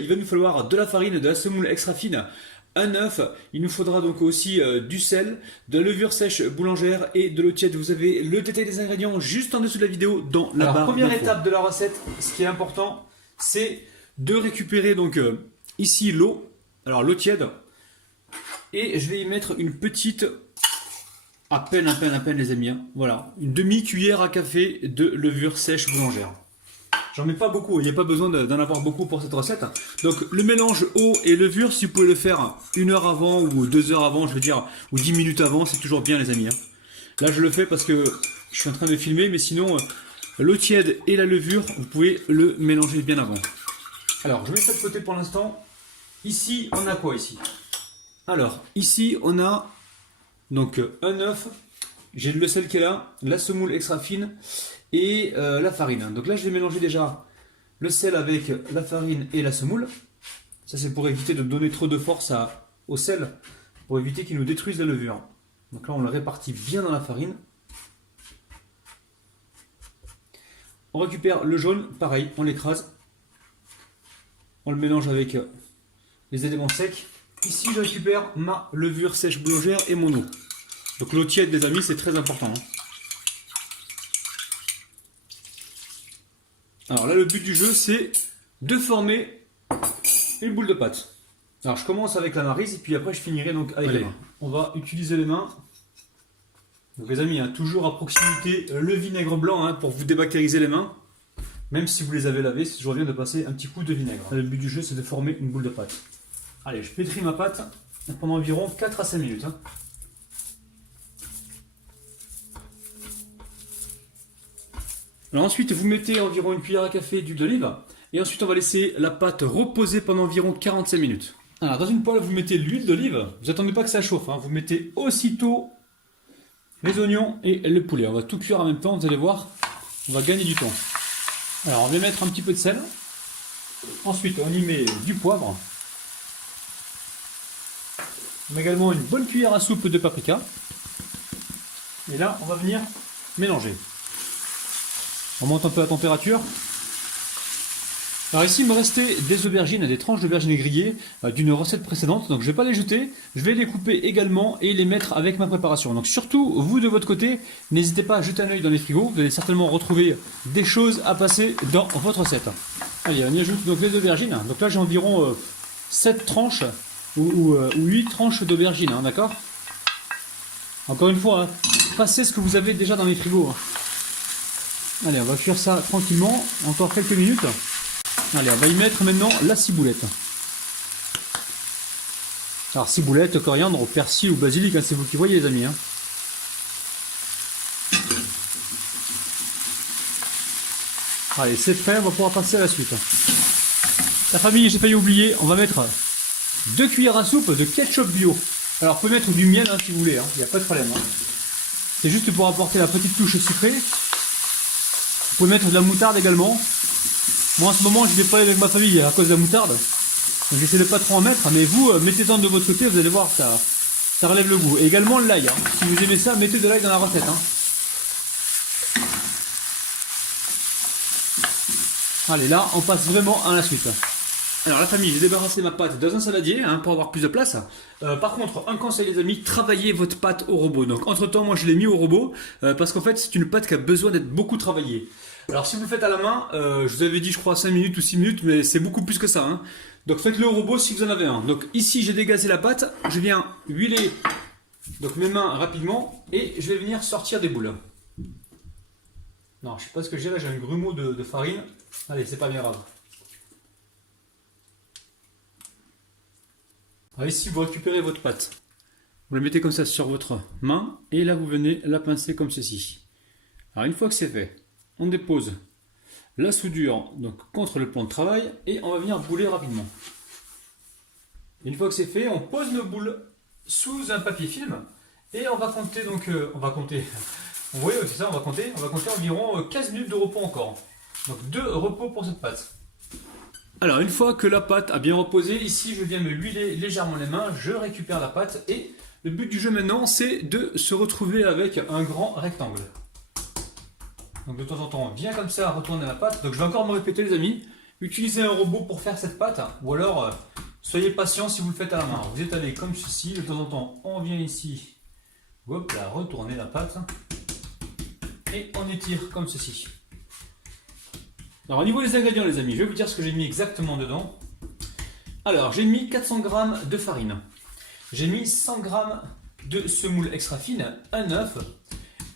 Il va nous falloir de la farine, de la semoule extra fine, un œuf, il nous faudra donc aussi du sel, de la levure sèche boulangère et de l'eau tiède. Vous avez le détail des ingrédients juste en dessous de la vidéo dans la barre. Première étape de la recette, ce qui est important, c'est de récupérer donc ici l'eau, alors l'eau tiède, et je vais y mettre une petite, à peine les amis, hein. Voilà, une demi-cuillère à café de levure sèche boulangère. J'en mets pas beaucoup, il n'y a pas besoin d'en avoir beaucoup pour cette recette. Donc le mélange eau et levure, si vous pouvez le faire 1 heure avant ou 2 heures avant, je veux dire, ou 10 minutes avant, c'est toujours bien les amis, hein. Là je le fais parce que je suis en train de filmer, mais sinon l'eau tiède et la levure, vous pouvez le mélanger bien avant. Alors je mets ça de côté pour l'instant. Ici on a quoi ici? Alors ici on a donc un œuf, j'ai le sel qui est là, la semoule extra fine et la farine. Donc là je vais mélanger déjà le sel avec la farine et la semoule. Ça c'est pour éviter de donner trop de force au sel, pour éviter qu'il nous détruise la levure. Donc là on le répartit bien dans la farine. On récupère le jaune, pareil, on l'écrase. On le mélange avec les éléments secs. Ici je récupère ma levure sèche boulangère et mon eau. Donc l'eau tiède les amis, c'est très important, hein. Alors là le but du jeu c'est de former une boule de pâte. Alors je commence avec la maryse et puis après je finirai donc avec les mains. On va utiliser les mains. Donc les amis, hein, toujours à proximité le vinaigre blanc, hein, pour vous débactériser les mains. Même si vous les avez lavées, c'est toujours bien de passer un petit coup de vinaigre. Le but du jeu c'est de former une boule de pâte. Allez, je pétris ma pâte pendant environ 4 à 5 minutes. Hein. Alors ensuite, vous mettez environ une cuillère à café d'huile d'olive. Et ensuite, on va laisser la pâte reposer pendant environ 45 minutes. Alors, dans une poêle, vous mettez l'huile d'olive. Vous n'attendez pas que ça chauffe, hein. Vous mettez aussitôt les oignons et le poulet. On va tout cuire en même temps, vous allez voir. On va gagner du temps. Alors, on va mettre un petit peu de sel. Ensuite, on y met du poivre. On met également une bonne cuillère à soupe de paprika. Et là, on va venir mélanger. On monte un peu la température. Alors ici, il me restait des aubergines, des tranches d'aubergines grillées d'une recette précédente. Donc je ne vais pas les jeter, je vais les couper également et les mettre avec ma préparation. Donc surtout, vous de votre côté, n'hésitez pas à jeter un œil dans les frigos. Vous allez certainement retrouver des choses à passer dans votre recette. Allez, on y ajoute donc les aubergines. Donc là, j'ai environ 7 tranches ou 8 tranches d'aubergines, hein, d'accord? Encore une fois, hein, passez ce que vous avez déjà dans les frigos, hein. Allez, on va cuire ça tranquillement, encore quelques minutes. Allez, on va y mettre maintenant la ciboulette. Alors ciboulette, coriandre, persil ou basilic, hein, c'est vous qui voyez les amis, hein. Allez, c'est prêt, on va pouvoir passer à la suite. La famille, j'ai failli oublier, on va mettre 2 cuillères à soupe de ketchup bio. Alors vous pouvez mettre du miel, hein, si vous voulez, hein, il n'y a pas de problème, hein. C'est juste pour apporter la petite touche sucrée. Vous pouvez mettre de la moutarde également. Moi en ce moment je n'ai pas avec ma famille à cause de la moutarde. Donc j'essaie de pas trop en mettre, mais vous mettez-en de votre côté, vous allez voir, ça relève le goût. Et également l'ail, hein. Si vous aimez ça, mettez de l'ail dans la recette, hein. Allez, là on passe vraiment à la suite. Alors la famille, j'ai débarrassé ma pâte dans un saladier, hein, pour avoir plus de place. Par contre, un conseil les amis, travaillez votre pâte au robot. Donc entre temps, moi je l'ai mis au robot, parce qu'en fait c'est une pâte qui a besoin d'être beaucoup travaillée. Alors si vous le faites à la main, je vous avais dit je crois 5 minutes ou 6 minutes, mais c'est beaucoup plus que ça, hein. Donc faites-le au robot si vous en avez un. Donc ici j'ai dégazé la pâte, je viens huiler donc mes mains rapidement et je vais venir sortir des boules. Non, je sais pas ce que j'ai là, j'ai un grumeau de farine. Allez, c'est pas bien grave. Alors ici, vous récupérez votre pâte. Vous la mettez comme ça sur votre main et là, vous venez la pincer comme ceci. Alors une fois que c'est fait, on dépose la soudure donc, contre le plan de travail et on va venir bouler rapidement. Une fois que c'est fait, on pose nos boules sous un papier film et on va compter donc, on va compter. Vous voyez, c'est ça, on va compter environ 15 minutes de repos encore. Donc 2 repos pour cette pâte. Alors une fois que la pâte a bien reposé, ici je viens me huiler légèrement les mains, je récupère la pâte et le but du jeu maintenant c'est de se retrouver avec un grand rectangle. Donc de temps en temps, on vient comme ça retourner la pâte. Donc je vais encore me répéter les amis, utilisez un robot pour faire cette pâte, ou alors soyez patient si vous le faites à la main. Vous étalez comme ceci, de temps en temps on vient ici, hop là, retourner la pâte, et on étire comme ceci. Alors au niveau des ingrédients les amis, je vais vous dire ce que j'ai mis exactement dedans. Alors j'ai mis 400 g de farine, j'ai mis 100 g de semoule extra fine, un œuf,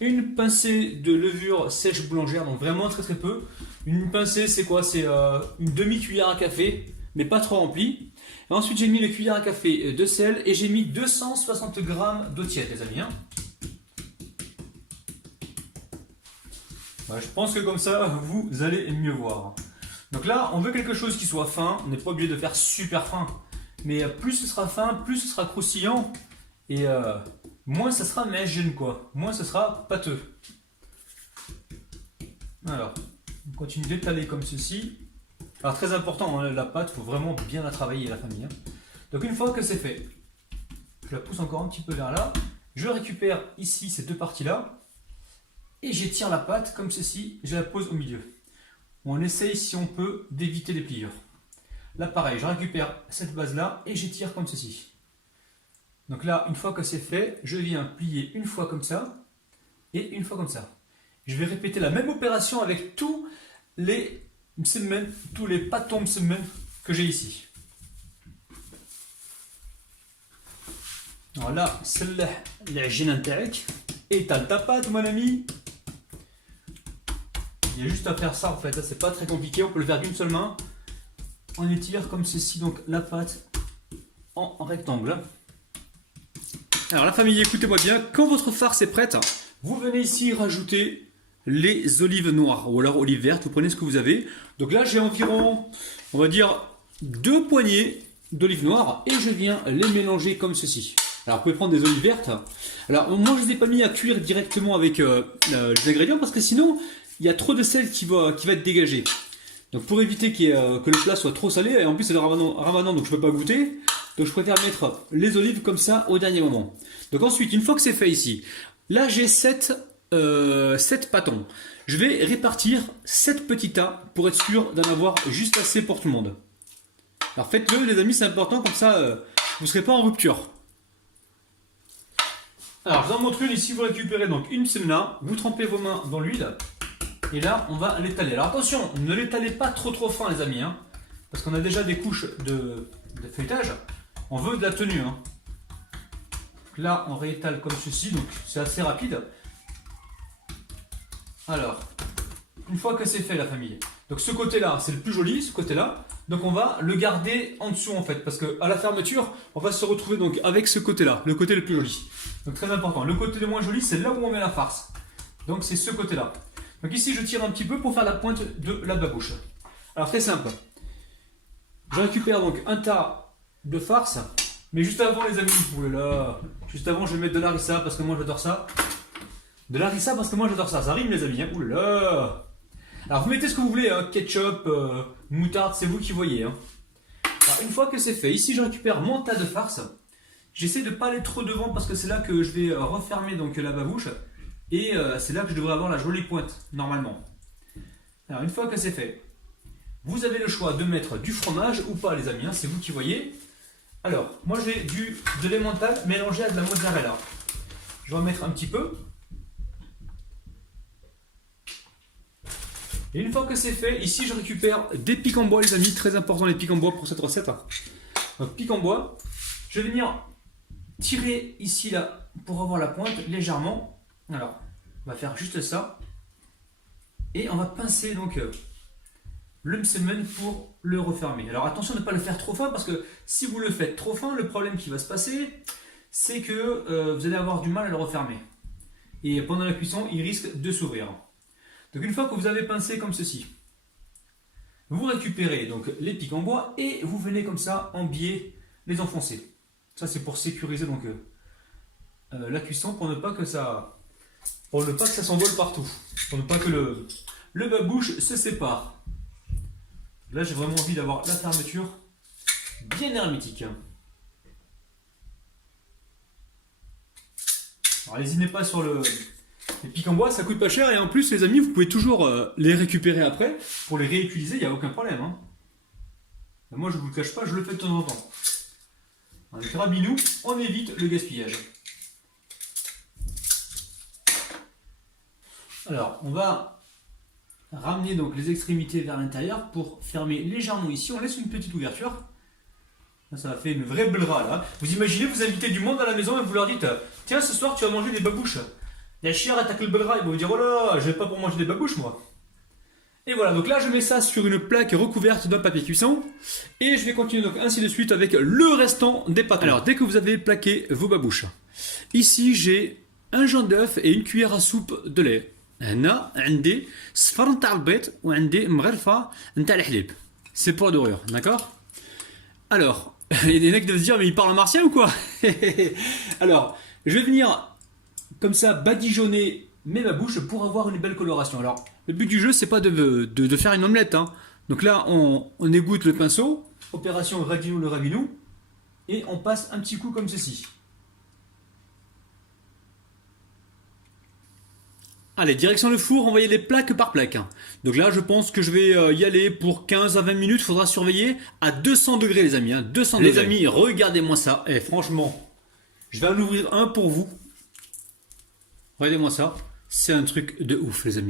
une pincée de levure sèche boulangère, donc vraiment très très peu. Une pincée c'est quoi? C'est une demi-cuillère à café, mais pas trop remplie. Et ensuite j'ai mis une cuillère à café de sel et j'ai mis 260 g d'eau tiède les amis. Voilà, je pense que comme ça vous allez mieux voir. Donc là on veut quelque chose qui soit fin, on n'est pas obligé de faire super fin. Mais plus ce sera fin, plus ce sera croustillant. Et moins ça sera neige quoi, moins ce sera pâteux. Alors, on continue d'étaler comme ceci. Alors très important, hein, la pâte, il faut vraiment bien la travailler la famille. Donc une fois que c'est fait, je la pousse encore un petit peu vers là. Je récupère ici ces deux parties là. Et j'étire la pâte comme ceci, je la pose au milieu. On essaye si on peut d'éviter les pliures. Là pareil, je récupère cette base là et j'étire comme ceci. Donc là, une fois que c'est fait, je viens plier une fois comme ça et une fois comme ça. Je vais répéter la même opération avec tous les msemen, tous les pâtons msemen que j'ai ici. Alors là, celle-là, l'ajine intérique. Étale ta pâte, mon ami. Il y a juste à faire ça en fait, c'est pas très compliqué, on peut le faire d'une seule main. On étire comme ceci donc la pâte en rectangle. Alors la famille, écoutez-moi bien, quand votre farce est prête, vous venez ici rajouter les olives noires ou alors olives vertes, vous prenez ce que vous avez. Donc là j'ai environ, on va dire, 2 poignées d'olives noires et je viens les mélanger comme ceci. Alors vous pouvez prendre des olives vertes. Alors moi je ne les ai pas mis à cuire directement avec les ingrédients parce que sinon il y a trop de sel qui va être dégagé. Donc pour éviter que le plat soit trop salé, et en plus c'est le ramadan donc je ne peux pas goûter, donc je préfère mettre les olives comme ça au dernier moment. Donc ensuite, une fois que c'est fait ici, là j'ai 7 pâtons. Je vais répartir 7 petits tas pour être sûr d'en avoir juste assez pour tout le monde. Alors faites-le les amis, c'est important, comme ça vous ne serez pas en rupture. Alors je vous en montre une ici, vous récupérez donc une semna, vous trempez vos mains dans l'huile. Et là, on va l'étaler. Alors attention, ne l'étalez pas trop fin les amis, hein, parce qu'on a déjà des couches de feuilletage. On veut de la tenue. Hein. Là, on réétale comme ceci, donc c'est assez rapide. Alors, une fois que c'est fait la famille, donc ce côté-là, c'est le plus joli, ce côté-là. Donc on va le garder en dessous en fait, parce qu'à la fermeture, on va se retrouver donc avec ce côté-là, le côté le plus joli. Donc très important. Le côté le moins joli, c'est là où on met la farce. Donc c'est ce côté-là. Donc ici, je tire un petit peu pour faire la pointe de la babouche. Alors très simple. Je récupère donc un tas de farce. Mais juste avant les amis, oulala, juste avant je vais mettre de l'harissa parce que moi j'adore ça. De l'harissa parce que moi j'adore ça. Ça rime les amis, hein. Oulala. Alors vous mettez ce que vous voulez, hein. Ketchup, moutarde, c'est vous qui voyez. Hein. Alors, une fois que c'est fait, ici je récupère mon tas de farce. J'essaie de ne pas aller trop devant parce que c'est là que je vais refermer donc la babouche. Et c'est là que je devrais avoir la jolie pointe, normalement. Alors, une fois que c'est fait, vous avez le choix de mettre du fromage ou pas, les amis, hein, c'est vous qui voyez. Alors, moi j'ai de l'emmental mélangé à de la mozzarella. Je vais en mettre un petit peu. Et une fois que c'est fait, ici je récupère des pics en bois, les amis, très important les pics en bois pour cette recette. Donc, pics en bois, je vais venir tirer ici, là, pour avoir la pointe légèrement. Alors, on va faire juste ça. Et on va pincer donc le msemen pour le refermer. Alors attention de ne pas le faire trop fin parce que si vous le faites trop fin, le problème qui va se passer, c'est que vous allez avoir du mal à le refermer. Et pendant la cuisson, il risque de s'ouvrir. Donc une fois que vous avez pincé comme ceci, vous récupérez donc les pics en bois et vous venez comme ça en biais les enfoncer. Ça c'est pour sécuriser donc la cuisson pour ne pas que ça s'envole partout, pour ne pas que le babouche se sépare. Là j'ai vraiment envie d'avoir la fermeture bien hermétique. Alors n'hésitez pas sur les pics en bois, ça coûte pas cher et en plus les amis vous pouvez toujours les récupérer après pour les réutiliser, il n'y a aucun problème. Hein. Moi je vous le cache pas, je le fais de temps en temps. Avec Rabinou, on évite le gaspillage. Alors, on va ramener donc les extrémités vers l'intérieur pour fermer légèrement ici. On laisse une petite ouverture. Là, ça a fait une vraie blra là. Vous imaginez, vous invitez du monde à la maison et vous leur dites tiens, ce soir tu vas manger des babouches. La chienne attaque le blra, ils vont vous dire oh là là, j'ai pas pour manger des babouches moi. Et voilà, donc là je mets ça sur une plaque recouverte d'un papier cuisson et je vais continuer donc ainsi de suite avec le restant des pâtes. Alors dès que vous avez plaqué vos babouches, ici j'ai un jaune d'œuf et une cuillère à soupe de lait. هنا عندي صفر نتاع البيض وعندي مغرفه نتاع الحليب. C'est pour la dorure, d'accord? Alors, il y a des mecs qui doivent se dire mais il parle en martien ou quoi? Alors, je vais venir comme ça badigeonner mes babouches pour avoir une belle coloration. Alors, le but du jeu, c'est pas de faire une omelette. Hein. Donc là, on égoutte le pinceau, opération Rabinou le Rabinou, et on passe un petit coup comme ceci. Allez, direction le four, envoyer les plaques par plaque. Donc là, je pense que je vais y aller pour 15 à 20 minutes. Il faudra surveiller à 200 degrés, les amis. Hein. 200 degrés. Les amis, regardez-moi ça. Et franchement, je vais en ouvrir un pour vous. Regardez-moi ça. C'est un truc de ouf, les amis.